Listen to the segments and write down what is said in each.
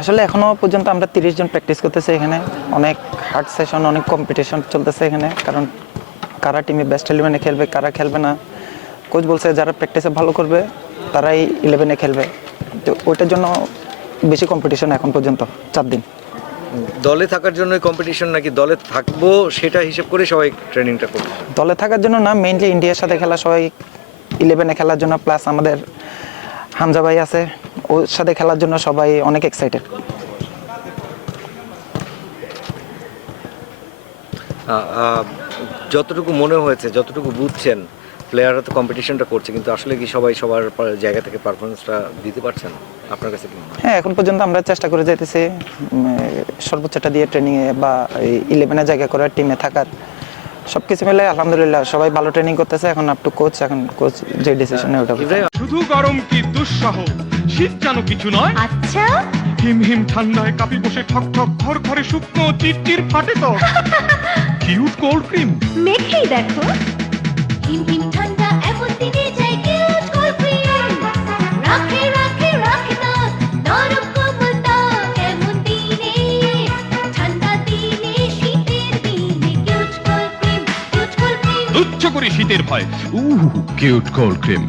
আসলে এখনও পর্যন্ত আমরা তিরিশ জন প্র্যাকটিস করতেছি এখানে। অনেক হার্ড সেশন অনেক কম্পিটিশন চলতেছে এখানে। কারণ কারা টিমে বেস্ট ইলেভেনে খেলবে কারা খেলবে না? কোচ বলছে যারা প্র্যাকটিসে ভালো করবে তারাই ইলেভেনে খেলবে। তো ওইটার জন্য বেশি কম্পিটিশন এখন পর্যন্ত চার দিন। দলে থাকার জন্য কম্পিটিশন নাকি দলে থাকব সেটা হিসেব করে সবাই ট্রেনিংটা করবে? দলে থাকার জন্য না মেইনলি ইন্ডিয়ার সাথে খেলা সবাই ইলেভেনে খেলার জন্য প্লাস আমাদের হামজা ভাই আছে। ওর সাথে খেলার জন্য সবাই অনেক এক্সাইটেড যতটুকু মনে হয়েছে যতটুকু বুঝছেন প্লেয়াররা তো কম্পিটিশনটা করছে কিন্তু আসলে কি সবাই সবার জায়গা থেকে পারফরমেন্সটা দিতে পারছেন? আপনার কাছে কি হ্যাঁ? এখন পর্যন্ত আমরা চেষ্টা করে যাইতেছি সর্বোচ্চটা দিয়ে ট্রেনিংয়ে বা ইলেভেনে জায়গা করার টিমে থাকার। সব কিছু মিলে আলহামদুলিল্লাহ সবাই ভালো ট্রেনিং করতেছে এখন আপ টু কোচ এখন কোচ যে ডিসিশনে ওটা শুধু গরম কি দুঃসহ শীত যেন কিছু নয়। আচ্ছা। হিম হিম ঠান্ডায় কাপি বসে ঠক ঠক ঘর ঘরে শুকনো চিরচির ফাটে তো। Cute cold cream. মেখেই দেখো। হিম হিম ঠান্ডা এমন দিনে যাই কিউট কোল্ড ক্রিম। রাখে রাখে রাখে না নরম কোমলতা এমন দিনে। ঠান্ডা দিনে শীতের দিনে cute cold cream cute cold cream. তুচ্ছ করে শীতের ভয়। উহ কিউট কোল্ড ক্রিম।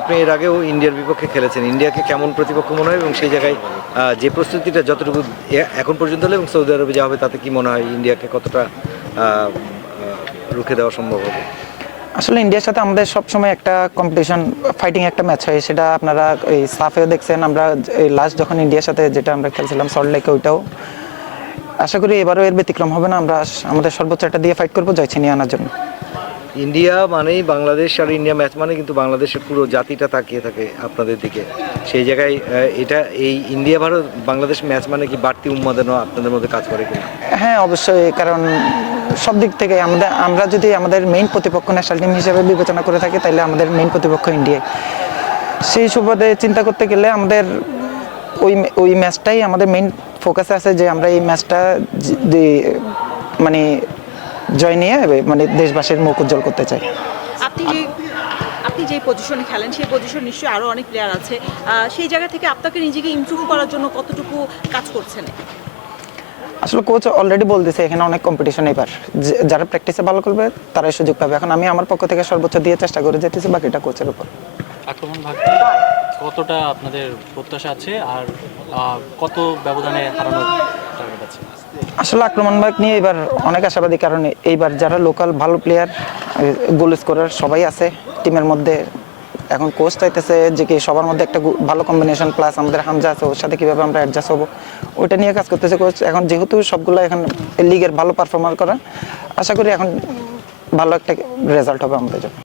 আপনি এর আগেও ইন্ডিয়ার বিপক্ষে খেলেছেন। ইন্ডিয়াকে কেমন প্রতিপক্ষ মনে হয় এবং সেই জায়গায় যে প্রস্তুতিটা যতটুকু এখন পর্যন্ত হলো এবং সৌদি আরবে যা হবে, তাতে কি মনে হয় ইন্ডিয়াকে কতটা রুখে দেওয়া সম্ভব হবে? আসলে ইন্ডিয়ার সাথে আমাদের সবসময় একটা কম্পিটিশন ফাইটিং একটা ম্যাচ হয়। সেটা আপনারা এই সাফেও দেখছেন। আমরা লাস্ট যখন ইন্ডিয়ার সাথে যেটা আমরা খেলছিলাম সল্ট লেকে ওইটাও। আশা করি এবারও এর ব্যতিক্রম হবে না। আমরা আমাদের সর্বোচ্চ একটা দিয়ে ফাইট করব জয় ছিনিয়ে আনার জন্য। ইন্ডিয়া মানেই বাংলাদেশ আর ইন্ডিয়া ম্যাচ মানে কিন্তু বাংলাদেশের পুরো জাতিটা তাকিয়ে থাকে আপনাদের দিকে। সেই জায়গায় এটা এই ইন্ডিয়া ভারত, বাংলাদেশ ম্যাচ মানে কি বাড়তি উন্মাদনা আপনাদের মধ্যে কাজ করে কিনা? হ্যাঁ অবশ্যই, কারণ সব দিক থেকে আমাদের, আমরা যদি আমাদের মেইন প্রতিপক্ষ ন্যাশনাল টিম হিসেবে বিবেচনা করে থাকি তাহলে আমাদের মেইন প্রতিপক্ষ ইন্ডিয়া সেই সুবাদে চিন্তা করতে গেলে আমাদের ওই ওই ম্যাচটাই আমাদের মেইন ফোকাসে আছে যে আমরা এই ম্যাচটা মানে জয় নিয়ে মানে দেশবাসীর মুখ উজ্জ্বল করতে চাই। আপনি যে আপনি যে পজিশনে খেলেন সেই পজিশন নিশ্চয়ই আরও অনেক প্লেয়ার আছে। সেই জায়গা থেকে আপনাকে নিজেকে ইমপ্রুভ করার জন্য কতটুকু কাজ করছেন? আসলে কোচ অলরেডি বলতেছে এখানে অনেক কম্পিটিশন এবার। যে- যারা প্র্যাকটিসে ভালো করবে তারাই সুযোগ পাবে। এখন আমি আমার পক্ষ থেকে সর্বোচ্চ দিয়ে চেষ্টা করে যেতেছি বাকিটা কোচের উপর। আক্রমণ ভাগ কতটা আপনাদের প্রত্যাশা আছে আর কত ব্যবধানে হারানোর আসলে আক্রমণ ভাগ নিয়ে এবার অনেক আশাবাদী, কারণ এইবার যারা লোকাল ভালো প্লেয়ার গোল স্কোরার সবাই আছে টিমের মধ্যে। এখন কোচ চাইতেছে যে কি সবার মধ্যে একটা ভালো কম্বিনেশন প্লাস আমাদের হামজা আছে, ওর সাথে কীভাবে আমরা অ্যাডজাস্ট হব। ওইটা নিয়ে কাজ করতেছে কোচ এখন যেহেতু সবগুলো এখন লিগের ভালো পারফর্মার করা, আশা করি এখন ভালো একটা রেজাল্ট হবে আমাদের জন্য।